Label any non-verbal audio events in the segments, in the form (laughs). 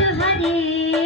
मात Hari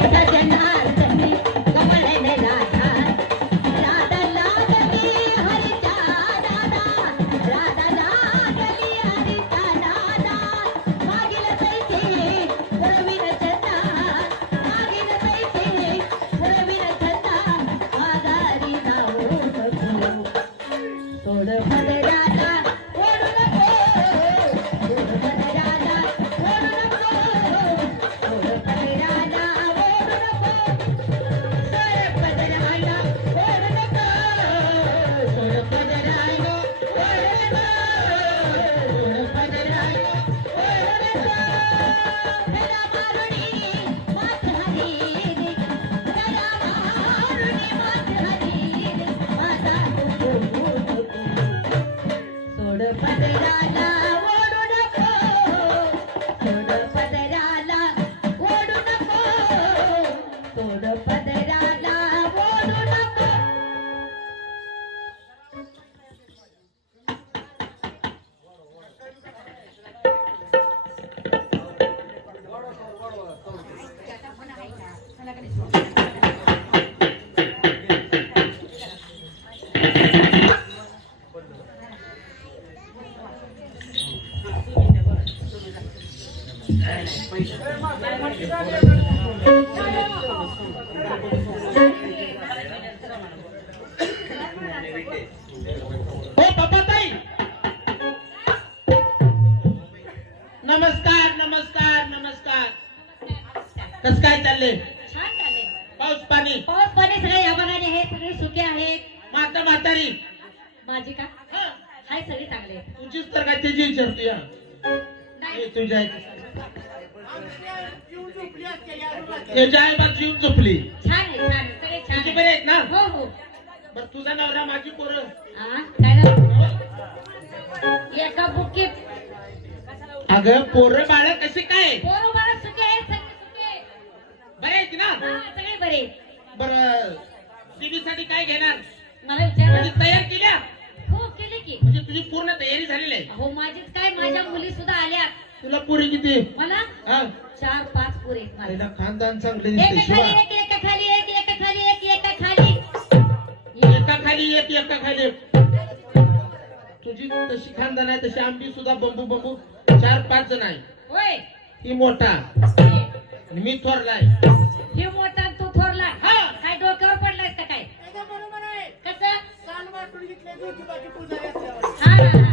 Thank (laughs) you. नमस्कार नमस्कार नमस्कार. कस काय चालले छान चाललंय. पाऊस पाणी? पाऊस पाणी सगळे या भागाने आहेत सगळे सुके आहेत. माता म्हातारी. माझी का? हं, हाय सगळे चांगले. तुझीच तर काय त्याची विचारतो या नाही. हे तुझ्या त्याच्या आई जीवन झोपली. छान आहे छान आहे, सगळे छान तुझी. बरे आहेत ना? हो हो. बर तुझा नवरा माझी पोरं. हा काय ना एका अगं पोरं बाळ कसे काय? पोरं बाळं सुके आहेत सगळे सुके बरे आहेत ना? हा सगळे बरे बरसाठी काय घेणार? मला विचार म्हणजे तयार केल्या? हो केले की. की म्हणजे तुझी पूर्ण तयारी झालेली आहे. अहो माझीच काय माझ्या मुली सुद्धा आल्या तुला पुरी किती? मला? हा. चार पाच पुरे आहेत मला. खानदान चांगलं एका दिसतंय खाली एक एका खाली एक एका खाली एक एका खाली. एका खाली एक एका खाली एक. तुझी तशी खानदान आहे तशी आमची सुद्धा बंबू बंबू. चार पाच जण आहे. होय. ही मोठा. हे आणि मी थोरलाय हे मोठा तू थोरला. हा. काय डोक्यावर पडलायस का काय? बरोबर आहे. कसं? कान वाटून घेतले ज्योतिबाची हा हा हा.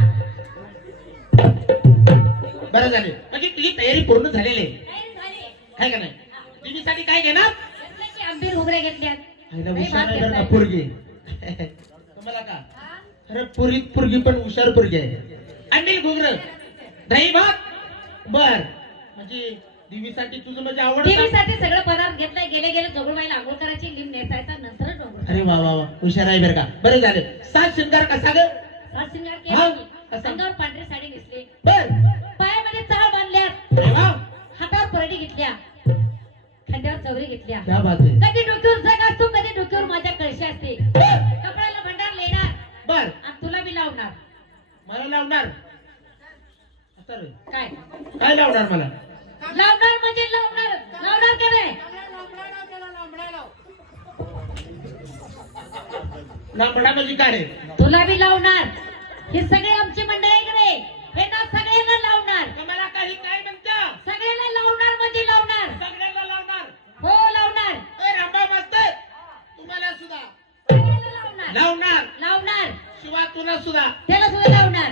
बरं झाले म्हणजे तुझी तयारी पूर्ण झालेली आहे. झाली. आहे का नाही? दिदीसाठी काय घेणार? आंबीर उघड्या घेतल्यात. आईला हुशार भात आहे बरं का घेतलाय. पोरगी. तुम्हाला का? अरे पुरीत पोरगी पण हुशार पोरगी आहे. अंडील घुगर. दही भात बर. म्हणजे देवीसाठी तुझं म्हणजे आवड देवीसाठी सगळं पदार्थ घेतलाय. गेले गेले जोगळबाईला आंघोळ करायची लिंब नेसायचा नंतर डोंगर अरे वा वा वा. हुशार आहे बरं का. बरं झालं. सात शिंगार कसा ग? सात शिंगार हा, असं. अंगावर पांढरी साडी नेसली. बर. घेतल्या. खांद्यावर चवरी घेतल्या. क्या बात आहे. कधी डोक्यावर जग असतो कधी डोक्यावर माझ्या कळशी असते. कपड्याला भंडार लेणार. बर. आणि तुला बी लावणार. मला लावणार? आता रे, काय? काय लावणार मला? लावणार म्हणजे लावणार. लावणार का नाही? लांबडा म्हणजे काय? रे? तुला बी लावणार. ही सगळी आमची मंडळी इकडे हे ना सगळ्यांना लावणार का मला काही काय म्हणता सगळ्यांना लावणार म्हणजे लावणार सगळ्यांना लावणार हो लावणार ए रामबा मास्तर तुम्हाला सुद्धा सगळ्यांना लावणार. लावणार. शिवा तुला सुद्धा. त्याला सुद्धा लावणार.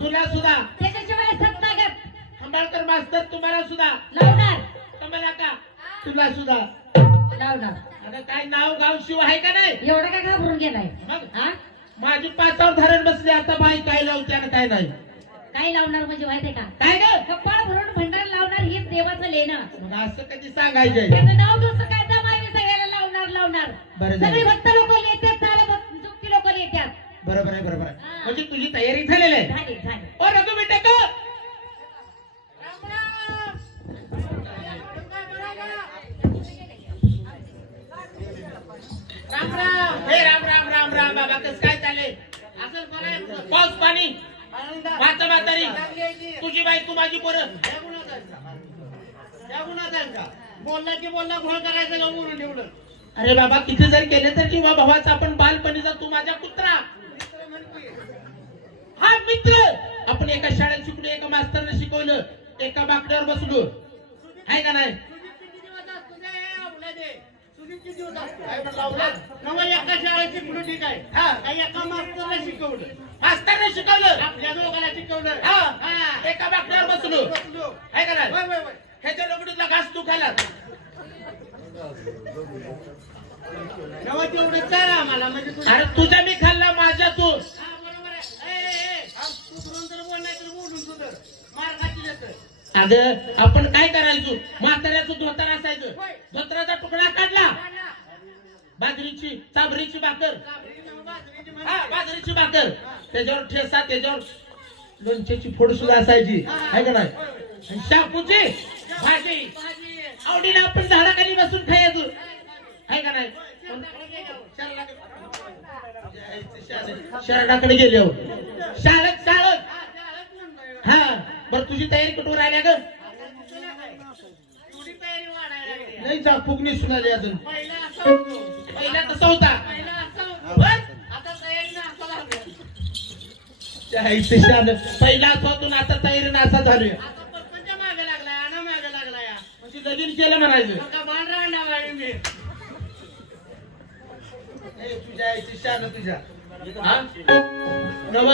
तुला सुद्धा. त्याच्याशिवाय सत्तागत अंबाळकर मास्तर तुम्हाला सुद्धा. लावणार. तुम्हाला का तुला सुद्धा. लावणार. आता काय नाव गाव शिव आहे का नाही? एवढा का घाबरून गेलाय? मग? हा? माझी पाचावर धरण बसली आता बाई काय लावते आणि काय नाही. काय लावणार म्हणजे माहितीये का? काय ग? कपाळ भरून भंडार लावणार हेच देवाचं लेणं. मग असं कधी सांगायचंय? त्याचं नाव दुसरं काय लावणार. सगळी भक्त लोक येतात सारे लोक येतात. बरोबर आहे बरोबर आहे. म्हणजे तुझी तयारी झालेली आहे. झाले झाले. ओ रघु बेटा राम राम हे राम राम राम राम बाबा कस काय चालले असं पाऊस पाणी? माता म्हातारी. तुझी बाई तू माझी पोरं. त्या का? बोलला की बोलला घोळ करायचं का? म्हणून ठेवलं अरे बाबा किती जर केले तर किंवा भावाचा आपण बालपणीचा तू माझ्या कुत्रा. हा मित्र. आपण एका शाळेत शिकलो एका मास्तरने शिकवलं एका बाकड्यावर बसलो. आहे का नाही? एका शाळेत शिकलो ठीक आहे. हा. एका मास्तरला शिकवलं. मास्तरने शिकवलं. आपल्या दोघाला शिकवलं. हा. एका बाकड्यावर बसलो. आहे का नाही. ह्याच्या लोकडीतला घास तू खाला नवं तेवढं म्हणजे तू अरे तुझ्या मी खाल्ला माझ्या तू हा, बरोबर आहे. ए, ए, ए, हा, तू दुरून तर बोल नाही तर बोलून सुधर. मार खातील येतं. अगं आपण काय करायचो? म्हाताऱ्याचं धोतर असायचं. होय. धोतराचा तुकडा काढला. काढला. बाजरीची चाबरीची भाकर. नवं बाजरीची हा भाकर. त्याच्यावर ठेसा त्याच्यावर लोणच्याची फोड सुद्धा असायची. आहे का नाही? आणि शापूची भाजी. भाजी. आवडीने आपण झाडाखाली बसून खायचो. आहे का नाही? शहराकडे गेले हो शाळेत शाळेत हा, बरं तुझी तयारी कुठवर राहिल्या ग तयारी. नाही जा फुगणी सुनाली अजून पहिला तसा होता पहिला असा होतो. बस. आता तयारीनं असा लागला. त्या आईचं शान पहिला असं होतो आता तयारीनं असा झालोय आता पप्पांच्या मागे लागलाय आणा मागे लागलाय. म्हणजे लगीन केलं म्हणायचं तुझ्या आईची शान तुझ्या हा? म्हणजे